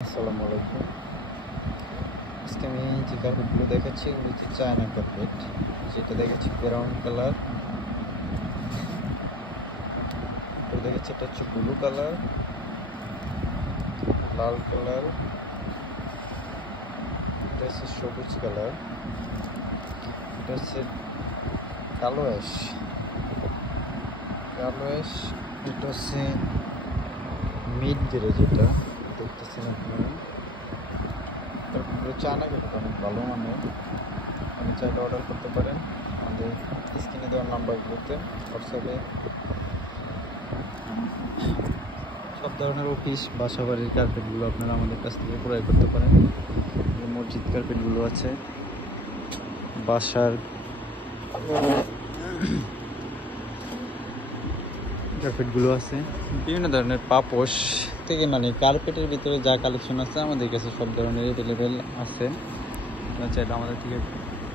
আসসালামু আলাইকুম। আজকে আমি যে কার্পেটগুলো দেখাচ্ছি এগুলো হচ্ছে চায়না কার্পেট। যেটা দেখাচ্ছি ব্রাউন কালার, এটা দেখাচ্ছি এটা হচ্ছে ব্লু কালার, লাল কালার, এটা হচ্ছে সবুজ কালার, এটা হচ্ছে কালো অ্যাশ, এটা হচ্ছে মিড গ্রে যেটা দেখতেছেন আপনারা। তারপরে চায়না কার্পেট অনেক ভালো মানের, আপনি চাইলে অর্ডার করতে পারেন আমাদের স্ক্রিনে দেওয়ার নাম্বারগুলোতে। হোয়াটসঅ্যাপে সব ধরনের অফিস বাসা বাড়ির কার্পেটগুলো আপনারা আমাদের কাছ থেকে ক্রয় করতে পারেন। মসজিদ কার্পেটগুলো আছে, বাসার কার্পেটগুলো আছে, বিভিন্ন ধরনের পাপোশ থেকে মানে কার্পেটের ভিতরে যা কালেকশন আছে আমাদের কাছে সব ধরনের অ্যাভেলেবেল আছে। আপনারা চাইলে আমাদের থেকে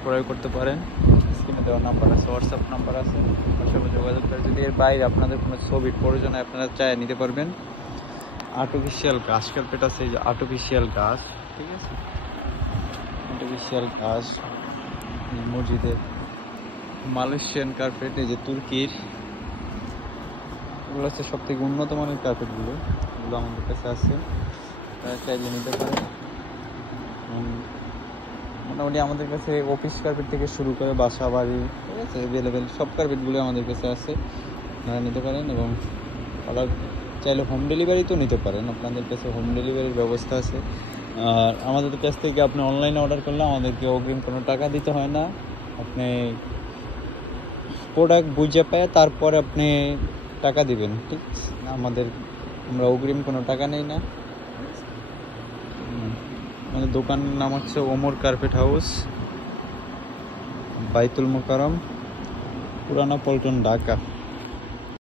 ক্রয় করতে পারেন। স্ক্রিনে দেওয়া নাম্বার আছে, হোয়াটসঅ্যাপ নাম্বার আছে, হোয়াটসঅ্যাপে যোগাযোগ করে যদি এর বাইরে আপনাদের কোনো ছবির প্রয়োজন হয় আপনারা চাই নিতে পারবেন। আর্টিফিশিয়াল গাছ কার্পেট আছে, এই যে আর্টিফিশিয়াল গাছ, ঠিক আছে, আর্টিফিশিয়াল গাছ মসজিদের। মালয়েশিয়ান কার্পেট, এই যে তুর্কির, এগুলো হচ্ছে সব থেকে উন্নত মানের কার্পেটগুলো, এগুলো আমাদের কাছে আছে, আপনারা চাইলে নিতে পারেন। মোটামুটি আমাদের কাছে অফিস কার্পেট থেকে শুরু করে বাসা বাড়ি, ঠিক আছে, অ্যাভেলেবেল সব কার্পেটগুলো আমাদের কাছে আছে, আপনারা নিতে পারেন। এবং অর্ডার চাইলে হোম ডেলিভারিতেও নিতে পারেন, আপনাদের কাছে হোম ডেলিভারির ব্যবস্থা আছে। আর আমাদের কাছ থেকে আপনি অনলাইনে অর্ডার করলে আমাদেরকে অগ্রিম কোনো টাকা দিতে হয় না। আপনি প্রোডাক্ট বুঝে পায় তারপরে আপনি টাকা দিবেন, ঠিক আছে, আমরা অগ্রিম কোনো টাকা নেই না। আমাদের দোকানের নাম হচ্ছে ওমর কার্পেট হাউস, বাইতুল মোকাররম, পুরানা পল্টন, ঢাকা।